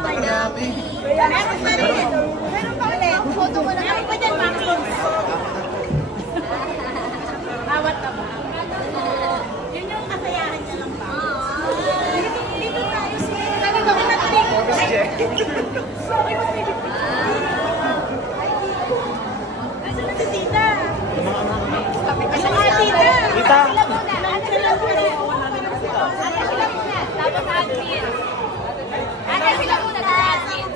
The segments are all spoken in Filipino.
Marami. Meron pa rin. Meron pa ulit. Photo ko na. Meron pa dyan, mami. Bawat na ba? Yun yung kasayahan niya lang ba? Dito tayo siya. Kami ba ka natin? Okay mo pwede pa. Asa na si Tita? Asa na si Tita? Tita! Tapos admin. Ate sila muna sa admin.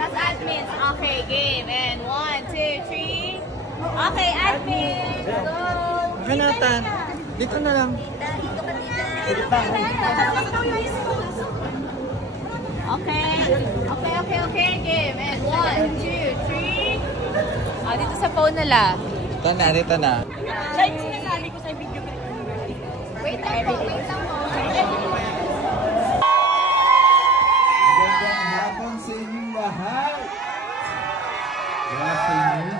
Tapos admin. Okay, game. And 1, 2, 3. Okay, admin. Go. Hanatan. Dito na lang. Okay. Okay. Game. And 1, 2, 3. Dito sa phone nila. Dito na. Siya yung sinasabi ko sa video. Wait lang po. Magandang hapon sa inyong lahat. Good afternoon.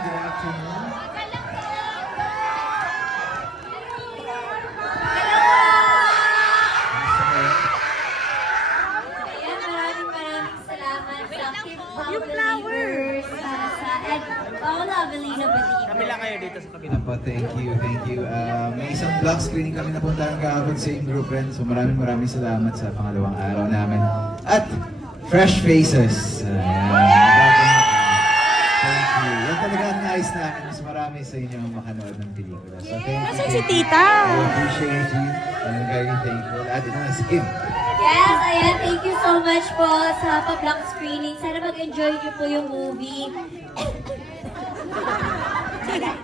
Maraming salamat sa Kim Paul Believers, sa Ed Paula Avelino Believers. Kami lang kayo dito sa kabila. Thank you. May isang vlog screening kami napuntahan kahapon sa in-group rin. So maraming salamat sa pangalawang araw namin. At Fresh Faces. Thank you. Yan talaga ang nais namin. Mas marami sa inyo ang makanood ng pelikula. So thank you. Nasaan si Tita? I appreciate you. I'm very thankful. At ito na si Kim. Yes, ayan, thank you so much po sa pa-vlog screening. Sana mag-enjoy niyo po yung movie.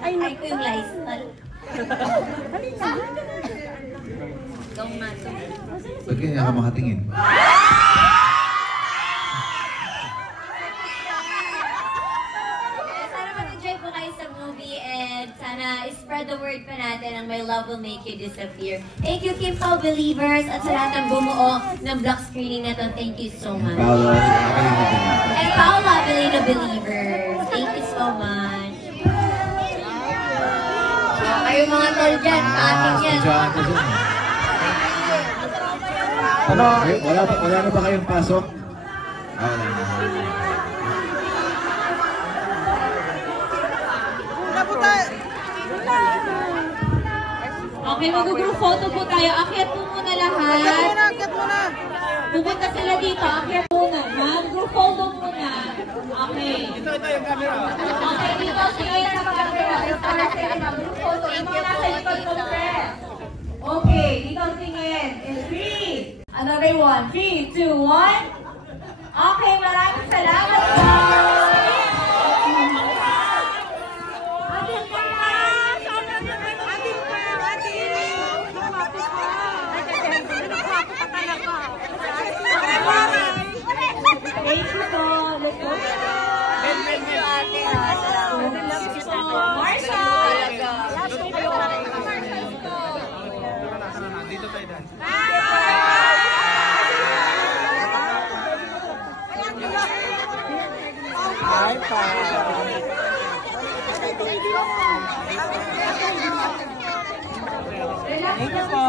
Ay ko yung lifestyle. Ba't ganyan ka makatingin? Sana mag-enjoy po kayo sa movie and sana spread the word pa natin ang My Love Will Make You Disappear. Thank you, Kim Paul Believers, at sa lahat ng bumuo ng vlog screening na to. Thank you so much. And Paula Avelino Believers. Thank you so much. Kayo mga tol dyan, sa ating yan. Ano? Wala na ba kayong pasok? Wala na. Okay, mag-group photo po tayo. Akyat po muna lahat. Akyat muna. Pupunta sila dito. Akyat muna. Mag-group photo muna. Okay. Ito yung camera. Okay, dito. Sige sa camera. Mag-group photo. Yung mga nasa likod ko, press. Okay, dito tingin. In 3. Another one. 3, 2, 1. Okay, maraming salamat po. Thank you po. Let's go. Thank you, ate. Marsha! Dito tayo dan. Hi, pa. Thank you po.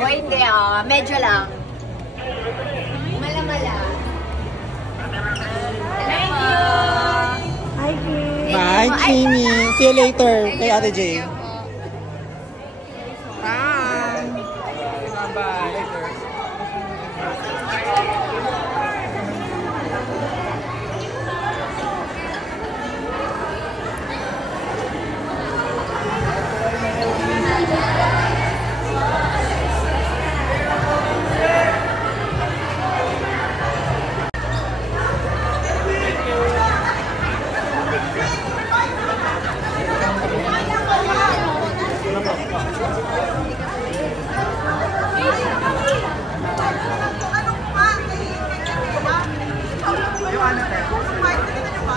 O hindi, medyo lang. Mala-mala. Thank you! Hi, Kim! Bye, Chini. See you later. Kay Ate Jay. Bye! Bye. Later.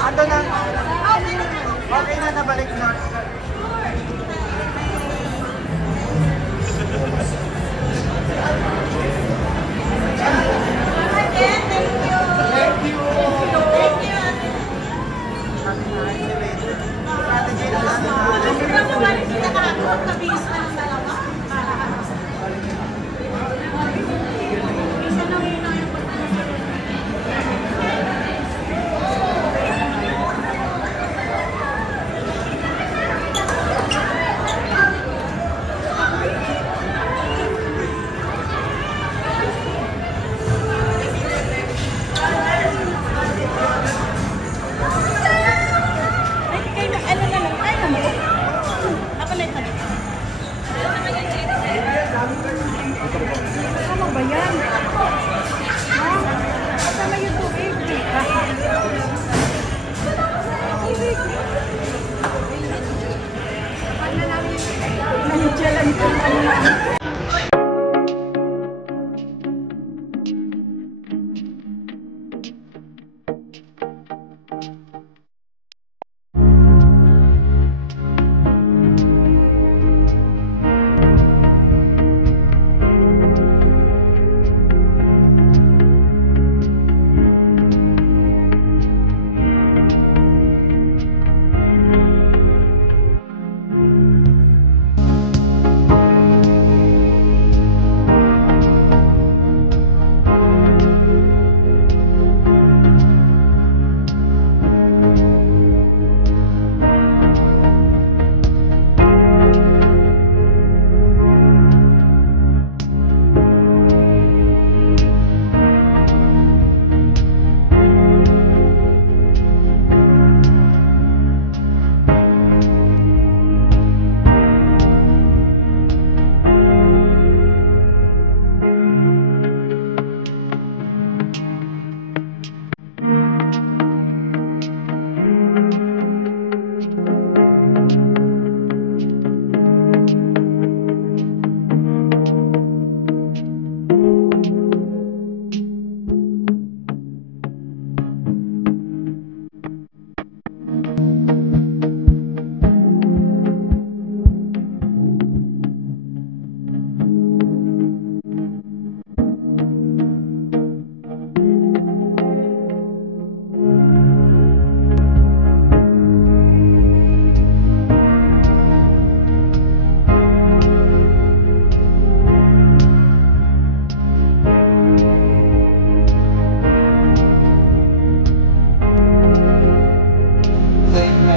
Ando na. Okay na, nabalik na. Again?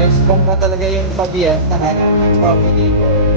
guys, kung na talaga yung pabiyas na kaya, probably dito.